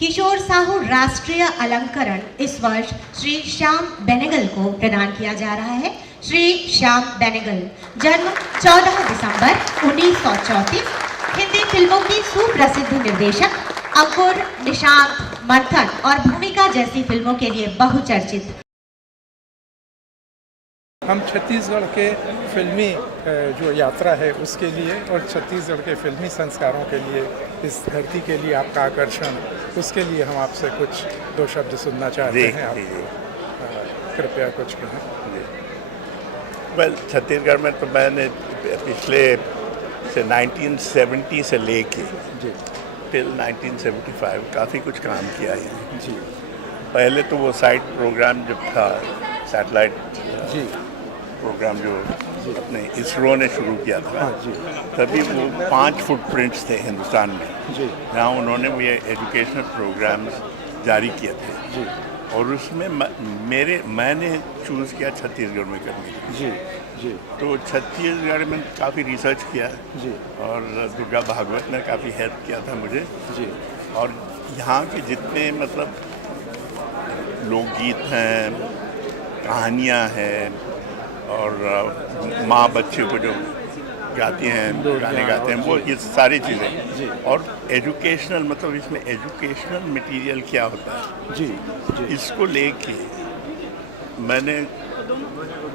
किशोर साहू राष्ट्रीय अलंकरण इस वर्ष श्री श्याम बेनेगल को प्रदान किया जा रहा है। श्री श्याम बेनेगल जन्म 14 दिसंबर 1934, हिंदी फिल्मों की सुप्रसिद्ध निर्देशक। अंकुर, निशांत, मंथन और भूमिका जैसी फिल्मों के लिए बहुचर्चित। हम छत्तीसगढ़ के फिल्मी जो यात्रा है उसके लिए और छत्तीसगढ़ के फिल्मी संस्कारों के लिए, इस धरती के लिए आपका आकर्षण, उसके लिए हम आपसे कुछ दो शब्द सुनना चाहते हैं। आप कृपया कुछ कहें। वेल, छत्तीसगढ़ में तो मैंने पिछले से 1970 से लेके टिल 1975 काफ़ी कुछ काम किया है जी। पहले तो वो साइट प्रोग्राम जब था, सैटेलाइट जी प्रोग्राम जो अपने इसरो ने शुरू किया था, जी तभी वो 5 फुटप्रिंट्स थे हिंदुस्तान में, जी जहाँ उन्होंने वो ये एजुकेशनल प्रोग्राम्स जारी किए थे जी और उसमें मैंने चूज़ किया छत्तीसगढ़ में करने के लिए। जी जी तो छत्तीसगढ़ में काफ़ी रिसर्च किया जी और दुर्गा भागवत ने काफ़ी हेल्प किया था मुझे। जी और यहाँ के जितने मतलब लोकगीत हैं, कहानियाँ हैं और माँ बच्चे को जो गाती हैं, गाने गाते हैं, वो ये सारी चीज़ें। और एजुकेशनल, मतलब इसमें एजुकेशनल मटेरियल क्या होता है, जी जी इसको लेके मैंने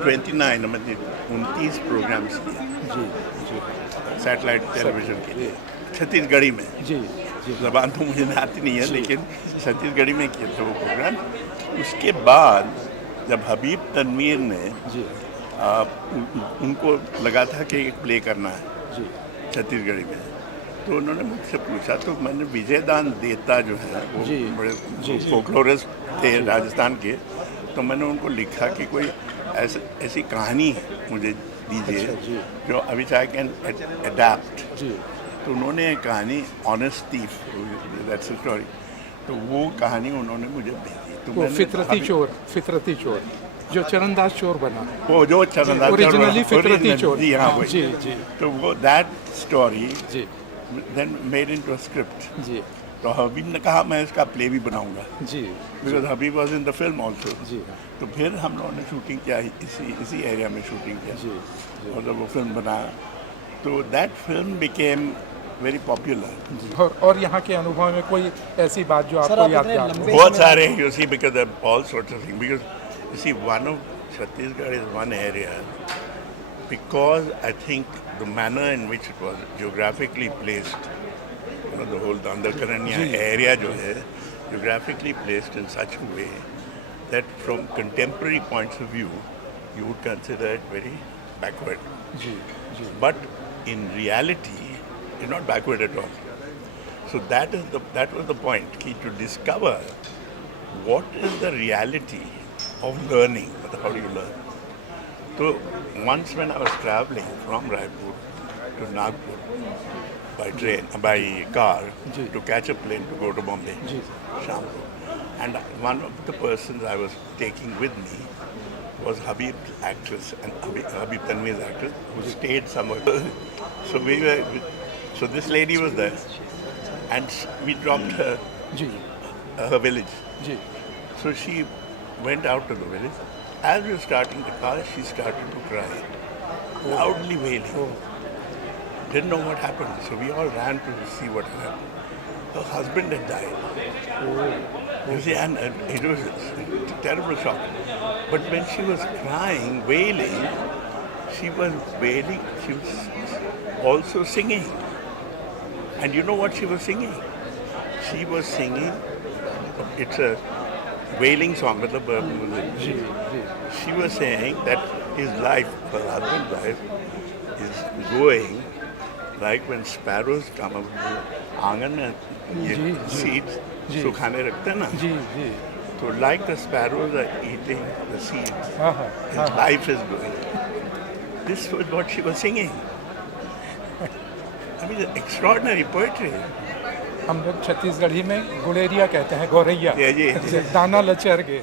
29 प्रोग्राम्स किए जी जी सैटेलाइट टेलीविज़न के लिए छत्तीसगढ़ी में। जी जी ज़बान तो मुझे आती नहीं है, लेकिन छत्तीसगढ़ी में किए थे वो प्रोग्राम। उसके बाद जब हबीब तनवीर ने जी उनको लगा था कि एक प्ले करना है जी छत्तीसगढ़ी में, तो उन्होंने मुझसे पूछा। तो मैंने विजयदान देता जो है वो जी, बड़े जी, फोकलोरिस्ट थे राजस्थान के, तो मैंने उनको लिखा कि कोई ऐसी कहानी मुझे दीजिए अच्छा, जी जो अभी आई कैन अडैप्ट। जी तो उन्होंने एक कहानी honest thief, that's a story, तो वो कहानी उन्होंने मुझे भेजी। तो वो मैंने फितरती चोर जो चरणदास चोर बना, वो जो चरणदास ओरिजिनली फितरती चोर। जी हाँ, वही। जी जी तो वो दैट स्टोरी जी then made into a script. जी तो हबीब ने कहा मैं इसका प्ले भी बनाऊंगा, जी because Habib was in the film also. जी तो फिर हम लोगों ने शूटिंग किया, इसी एरिया में शूटिंग किया। जी और जब वो फिल्म बना तो that film became very popular. और यहाँ के अनुभव में कोई ऐसी बात जो आपको यादगार हो? बहुत सारे you see, because all sorts of thing, because you see one of Chhattisgarh is one area, because I think the manner in which it was geographically placed, you know, the whole Dandarkaranya area जो है geographically placed in such a way that from contemporary points of view you would consider it very backward. Ji ji But in reality it's not backward at all. So that was the point, कि to discover what is the reality of learning, how do you learn. So once when I was traveling from Raipur to Nagpur by train, by car, ji. to catch a plane to go to Bombay, ji. Sham ko. And one of the persons I was taking with me was Habib's actress, and Habib Tanvir's actress, who stayed somewhere. So this lady was there, and we dropped her ji her village. Ji So she went out to the village. As we were starting the car, she started to cry, loudly wailing. Didn't know what happened, so we all ran to see what happened. Her husband had died. You see, and it was a terrible shock. But when she was crying, wailing, she was also singing. And you know what she was singing? She was singing, it's a wailing song. Ji ji She was saying that his life, her husband's life, is going like when sparrows come up, आंगन में ये जी, seeds जी. सुखाने रखते हैं ना, जी जी तो like the sparrows are eating the seeds, हाँ हाँ his life is going. This was what she was singing. I mean, extraordinary poetry. हम लोग छत्तीसगढ़ी में गुड़ेरिया कहते हैं, गौरैया, जी, जी. दाना लचर के।